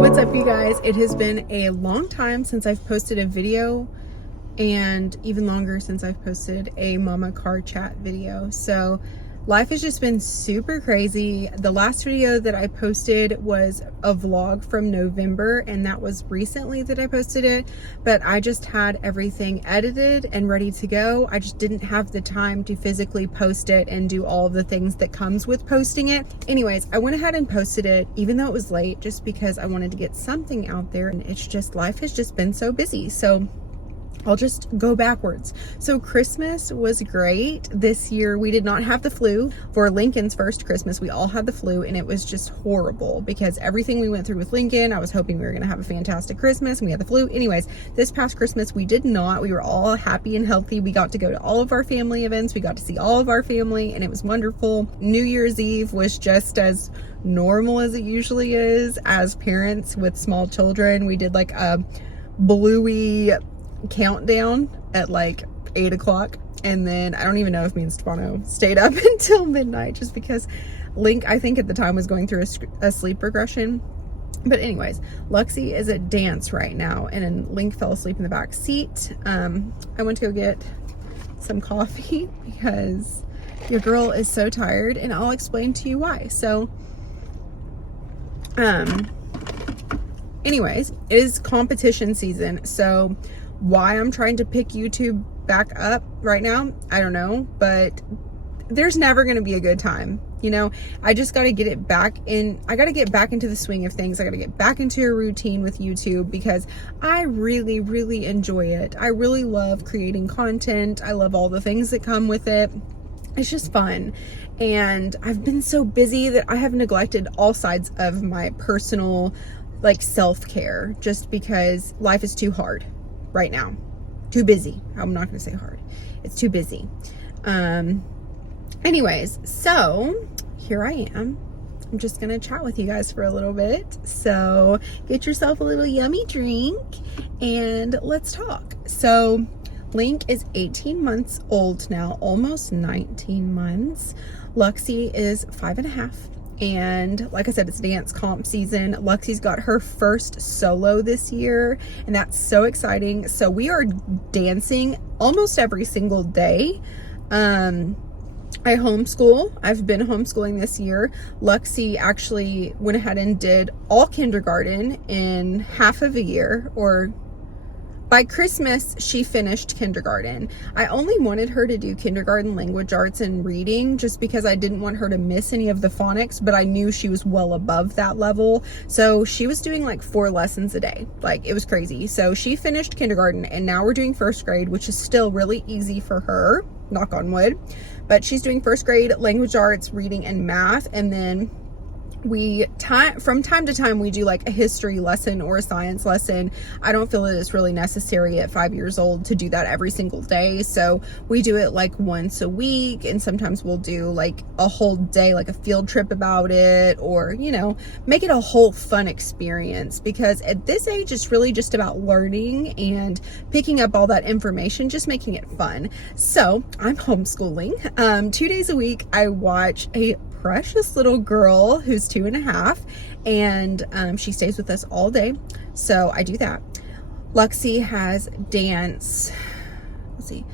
what's up, you guys? It has been a long time since I've posted a video, and even longer since I've posted a mama car chat video. So life has just been super crazy. The last video that I posted was a vlog from November, and that was recently that I posted it, but I just had everything edited and ready to go. I just didn't have the time to physically post it and do all of the things that comes with posting it. Anyways, I went ahead and posted it even though it was late, just because I wanted to get something out there, and it's just, life has just been so busy. So I'll just go backwards. So Christmas was great this year. We did not have the flu. For Lincoln's first Christmas, we all had the flu, and it was just horrible because everything we went through with Lincoln, I was hoping we were going to have a fantastic Christmas, and we had the flu. Anyways, this past Christmas, we did not. We were all happy and healthy. We got to go to all of our family events. We got to see all of our family, and it was wonderful. New Year's Eve was just as normal as it usually is. As parents with small children, we did like a bluey countdown at like 8 o'clock, and then I don't even know if me and Stefano stayed up until midnight, just because Link, I think at the time, was going through a sleep regression. But anyways, Luxie is at dance right now, and then Link fell asleep in the back seat. I went to go get some coffee because your girl is so tired, and I'll explain to you why. So anyways, it is competition season, so why I'm trying to pick YouTube back up right now, I don't know, but there's never going to be a good time. You know, I just got to get it back in. I got to get back into the swing of things. I got to get back into a routine with YouTube because I really, really enjoy it. I really love creating content. I love all the things that come with it. It's just fun. And I've been so busy that I have neglected all sides of my personal, like, self-care, just because life is too hard right now. Too busy. I'm not going to say hard. It's too busy. Anyways, so here I am. I'm just going to chat with you guys for a little bit. So get yourself a little yummy drink and let's talk. So Link is 18 months old now, almost 19 months. Luxie is 5.5. And like I said, it's dance comp season. Luxie's got her first solo this year, and that's so exciting. So we are dancing almost every single day. I homeschool. I've been homeschooling this year. Luxie actually went ahead and did all kindergarten in half of a year, or by Christmas, she finished kindergarten. I only wanted her to do kindergarten language arts and reading just because I didn't want her to miss any of the phonics, but I knew she was well above that level. So she was doing like 4 lessons a day. Like, it was crazy. So she finished kindergarten, and now we're doing first grade, which is still really easy for her, knock on wood. But she's doing first grade language arts, reading, and math. And then from time to time we do like a history lesson or a science lesson. I don't feel that it's really necessary at 5 years old to do that every single day, so we do it like once a week, and sometimes we'll do like a whole day, like a field trip about it, or, you know, make it a whole fun experience, because at this age it's really just about learning and picking up all that information, just making it fun. So I'm homeschooling. 2 days a week I watch a precious little girl who's 2.5, and she stays with us all day, so I do that. Luxie has dance, let's see,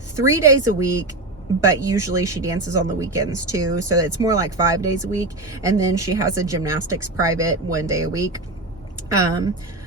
3 days a week, but usually she dances on the weekends too, so it's more like 5 days a week. And then she has a gymnastics private 1 day a week.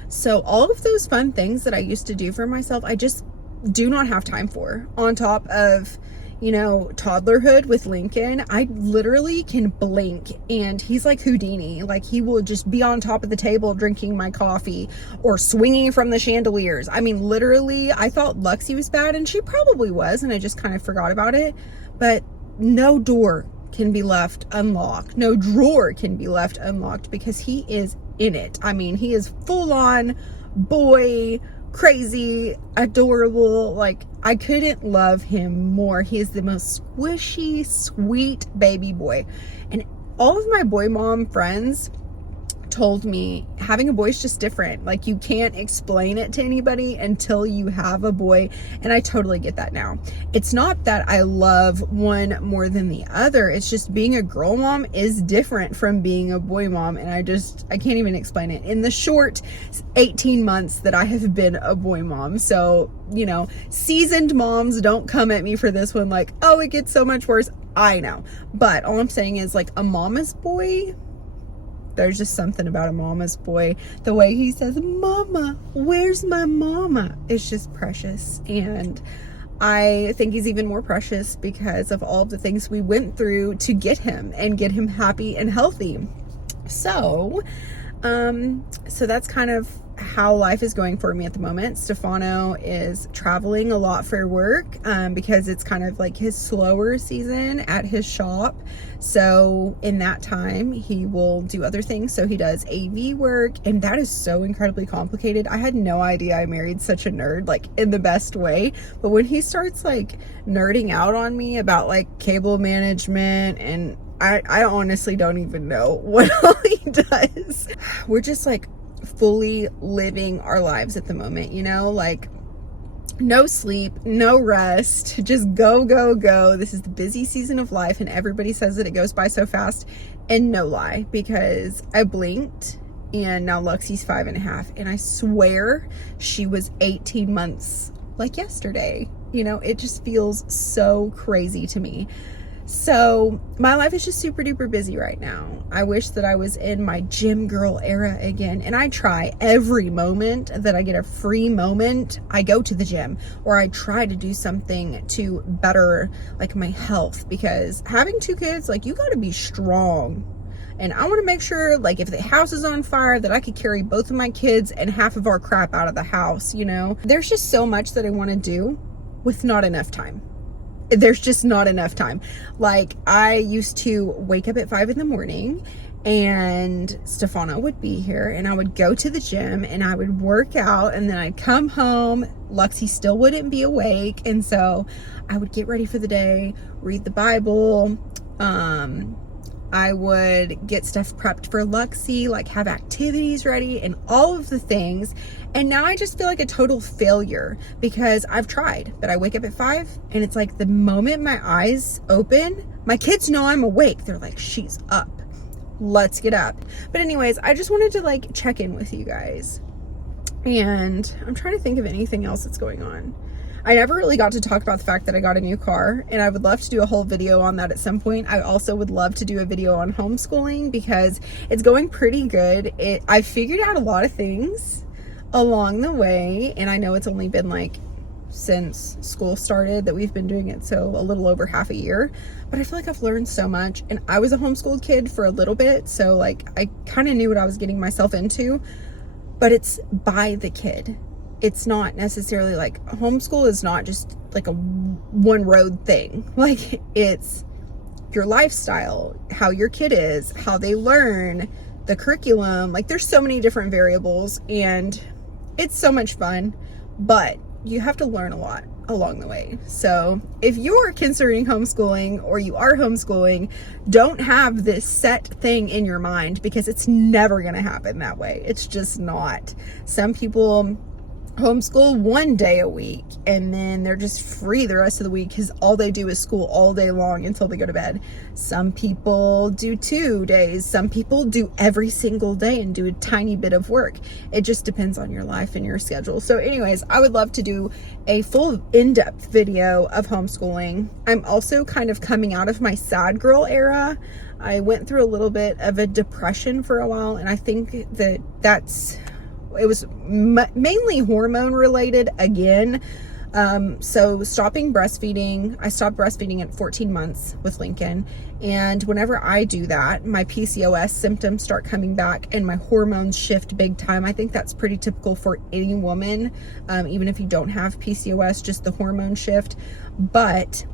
So all of those fun things that I used to do for myself, I just do not have time for. On top of, you know, toddlerhood with Lincoln, I literally can blink and he's like Houdini. Like, he will just be on top of the table drinking my coffee or swinging from the chandeliers. I mean, literally, I thought Luxie was bad, and she probably was, and I just kind of forgot about it. But no door can be left unlocked. No drawer can be left unlocked, because he is in it. I mean, he is full on boy, crazy, adorable. Like, I couldn't love him more. He is the most squishy, sweet baby boy. And all of my boy mom friends told me having a boy is just different. Like, you can't explain it to anybody until you have a boy. And I totally get that now. It's not that I love one more than the other. It's just being a girl mom is different from being a boy mom. And I can't even explain it in the short 18 months that I have been a boy mom. So, you know, seasoned moms, don't come at me for this one like, oh, it gets so much worse. I know. But all I'm saying is, like, a mama's boy, there's just something about a mama's boy. The way he says, "Mama, where's my mama?" It's just precious. And I think he's even more precious because of all of the things we went through to get him and get him happy and healthy. So that's kind of how life is going for me at the moment. Stefano is traveling a lot for work because it's kind of like his slower season at his shop. So in that time, he will do other things. So he does AV work, and that is so incredibly complicated. I had no idea I married such a nerd, like, in the best way. But when he starts like nerding out on me about like cable management, and I honestly don't even know what all he does. We're just like fully living our lives at the moment, you know, like no sleep, no rest, just go, go, go. This is the busy season of life, and everybody says that it goes by so fast, and no lie, because I blinked and now Luxie's 5.5, and I swear she was 18 months like yesterday. You know, it just feels so crazy to me. So my life is just super duper busy right now. I wish that I was in my gym girl era again. And I try every moment that I get a free moment, I go to the gym, or I try to do something to better like my health, because having 2 kids, like, you got to be strong. And I want to make sure, like, if the house is on fire, that I could carry both of my kids and half of our crap out of the house, you know? There's just so much that I want to do with not enough time. There's just not enough time. Like, I used to wake up at 5 in the morning, and Stefano would be here, and I would go to the gym and I would work out, and then I'd come home. Luxie still wouldn't be awake, and so I would get ready for the day, read the Bible. I would get stuff prepped for Luxie, like have activities ready and all of the things. And now I just feel like a total failure because I've tried, but I wake up at 5, and it's like the moment my eyes open, my kids know I'm awake. They're like, she's up. Let's get up. But anyways, I just wanted to like check in with you guys. And I'm trying to think of anything else that's going on. I never really got to talk about the fact that I got a new car, and I would love to do a whole video on that at some point. I also would love to do a video on homeschooling because it's going pretty good. I figured out a lot of things along the way, and I know it's only been like since school started that we've been doing it, so a little over half a year, but I feel like I've learned so much. And I was a homeschooled kid for a little bit, so like I kind of knew what I was getting myself into, but it's by the kid. It's not necessarily like homeschool is not just like a one road thing. Like, it's your lifestyle, how your kid is, how they learn, the curriculum. Like, there's so many different variables, and it's so much fun, but you have to learn a lot along the way. So if you're considering homeschooling, or you are homeschooling, don't have this set thing in your mind, because it's never going to happen that way. It's just not. Some people homeschool 1 day a week, and then they're just free the rest of the week because all they do is school all day long until they go to bed. Some people do 2 days. Some people do every single day and do a tiny bit of work. It just depends on your life and your schedule. So anyways, I would love to do a full in-depth video of homeschooling. I'm also kind of coming out of my sad girl era. I went through a little bit of a depression for a while, and I think that it was mainly hormone related again. So stopping breastfeeding, I stopped breastfeeding at 14 months with Lincoln. And whenever I do that, my PCOS symptoms start coming back and my hormones shift big time. I think that's pretty typical for any woman, even if you don't have PCOS, just the hormone shift. But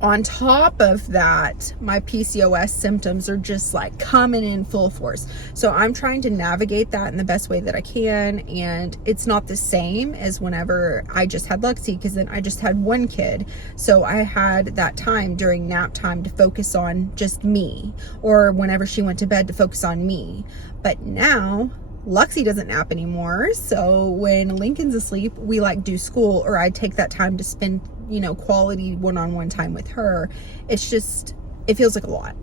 On top of that, my PCOS symptoms are just like coming in full force. So I'm trying to navigate that in the best way that I can. And it's not the same as whenever I just had Lexi, because then I just had one kid. So I had that time during nap time to focus on just me, or whenever she went to bed to focus on me. But now Lexi doesn't nap anymore. So when Lincoln's asleep, we like do school, or I take that time to spend, you know, quality one-on-one time with her. It's just, it feels like a lot.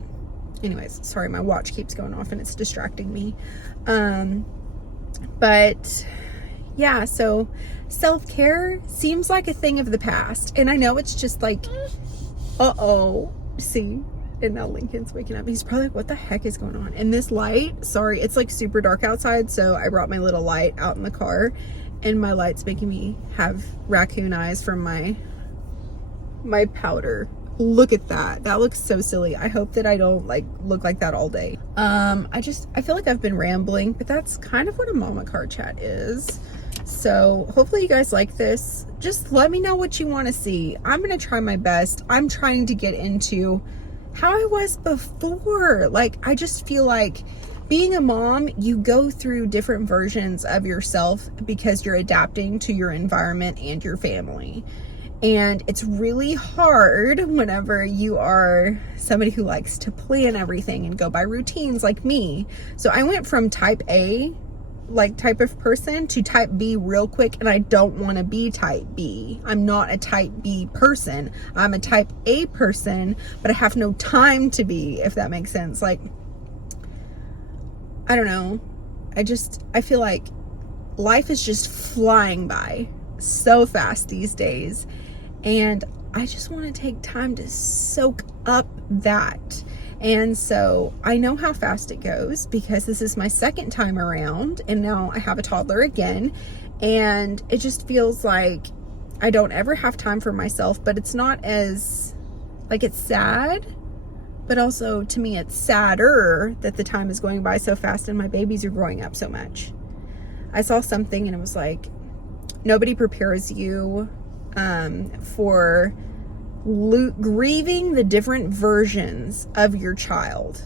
Anyways, sorry, my watch keeps going off and it's distracting me. But yeah, so self-care seems like a thing of the past. And I know it's just like, see, and now Lincoln's waking up. He's probably like, what the heck is going on? And this light, sorry, it's like super dark outside. So I brought my little light out in the car, and my light's making me have raccoon eyes from my powder. Look at that. That looks so silly. I hope that I don't like look like that all day. I feel like I've been rambling, but that's kind of what a mama car chat is. So hopefully you guys like this. Just let me know what you want to see. I'm going to try my best. I'm trying to get into how I was before. Like, I just feel like being a mom, you go through different versions of yourself because you're adapting to your environment and your family. And it's really hard whenever you are somebody who likes to plan everything and go by routines like me. So I went from type A, like type of person, to type B real quick, and I don't want to be type B. I'm not a type B person. I'm a type A person, but I have no time to be, if that makes sense. Like, I don't know. I feel like life is just flying by so fast these days. And I just want to take time to soak up that. And so I know how fast it goes because this is my second time around, and now I have a toddler again. And it just feels like I don't ever have time for myself, but it's not as, like, it's sad, but also to me it's sadder that the time is going by so fast and my babies are growing up so much. I saw something and it was like, nobody prepares you for grieving the different versions of your child.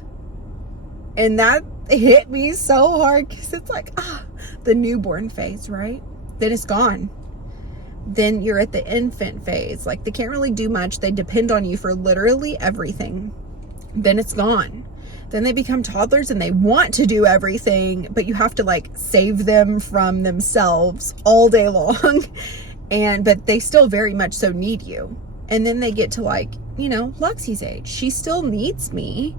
And that hit me so hard because it's like, the newborn phase, right? Then it's gone. Then you're at the infant phase. Like, they can't really do much. They depend on you for literally everything. Then it's gone. Then they become toddlers and they want to do everything, but you have to like save them from themselves all day long. But they still very much so need you. And then they get to, like, you know, Lexi's age. She still needs me,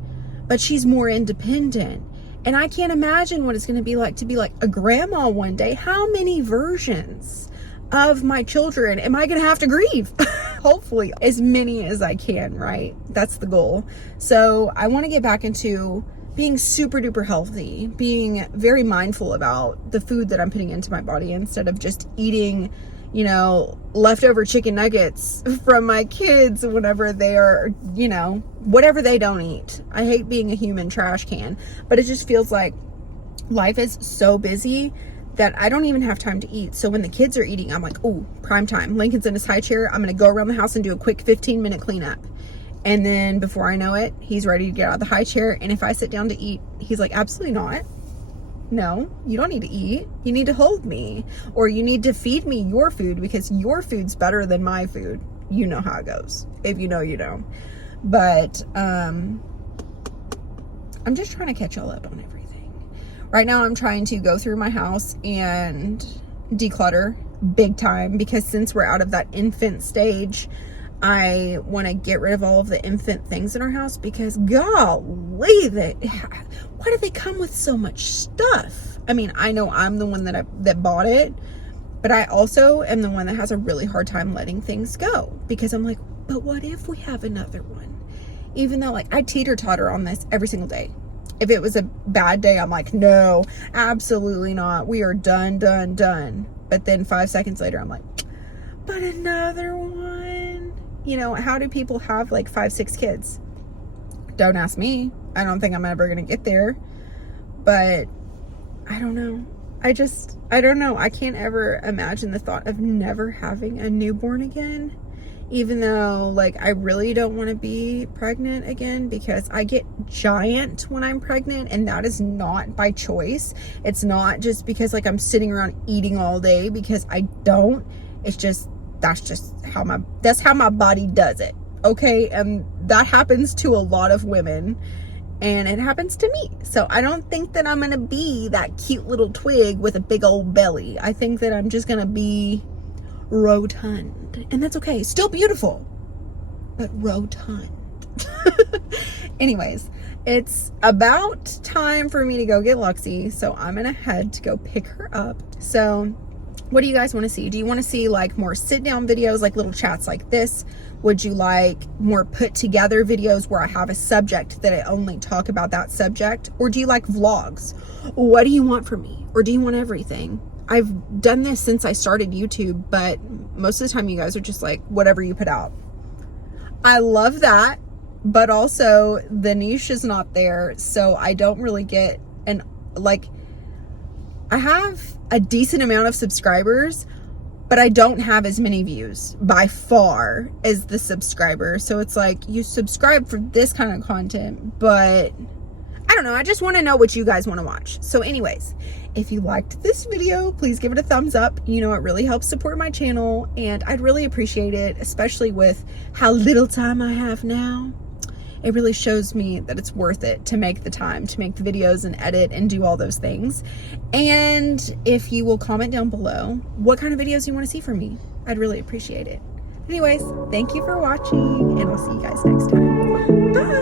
but she's more independent. And I can't imagine what it's going to be like a grandma one day. How many versions of my children am I going to have to grieve? Hopefully as many as I can, right? That's the goal. So I want to get back into being super duper healthy, being very mindful about the food that I'm putting into my body instead of just eating, you know, leftover chicken nuggets from my kids whenever they are, you know, whatever they don't eat. I hate being a human trash can, but it just feels like life is so busy that I don't even have time to eat. So when the kids are eating, I'm like, ooh, prime time. Lincoln's in his high chair. I'm going to go around the house and do a quick 15-minute cleanup. And then before I know it, he's ready to get out of the high chair. And if I sit down to eat, he's like, absolutely not. No, you don't need to eat. You need to hold me, or you need to feed me your food because your food's better than my food. You know how it goes. If you know, you know. But I'm just trying to catch all up on everything. Right now I'm trying to go through my house and declutter big time because since we're out of that infant stage, I want to get rid of all of the infant things in our house because golly, why do they come with so much stuff? I mean, I know I'm the one that bought it, but I also am the one that has a really hard time letting things go because I'm like, but what if we have another one? Even though, like, I teeter-totter on this every single day. If it was a bad day, I'm like, no, absolutely not. We are done. But then 5 seconds later, I'm like, but another one. You know, how do people have like 5-6 kids? Don't ask me. I don't think I'm ever going to get there. But I don't know. I don't know. I can't ever imagine the thought of never having a newborn again. even though like I really don't want to be pregnant again, because I get giant when I'm pregnant, and that is not by choice. It's not just because like I'm sitting around eating all day, because I don't. It's just that's how my body does it. Okay, and that happens to a lot of women, and it happens to me. So I don't think that I'm gonna be that cute little twig with a big old belly. I think that I'm just gonna be rotund, and that's okay. Still beautiful, but rotund. Anyways, it's about time for me to go get Luxie, so I'm gonna head to go pick her up. So what do you guys want to see? Do you want to see like more sit down videos, like little chats like this? Would you like more put together videos where I have a subject that I only talk about that subject? Or do you like vlogs? What do you want from me? Or do you want everything? I've done this since I started YouTube, but most of the time you guys are just like, whatever you put out. I love that, but also the niche is not there, so I don't really get, and like, I have a decent amount of subscribers, but I don't have as many views by far as the subscribers. So it's like, you subscribe for this kind of content, but I don't know. I just want to know what you guys want to watch. So anyways, if you liked this video, please give it a thumbs up. You know, it really helps support my channel, and I'd really appreciate it, especially with how little time I have now. It really shows me that it's worth it to make the time to make the videos and edit and do all those things. And if you will comment down below what kind of videos you want to see from me, I'd really appreciate it. Anyways, thank you for watching, and I'll see you guys next time. Bye!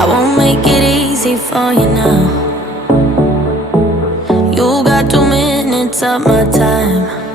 I won't make it easy for you now. You got 2 minutes of my time.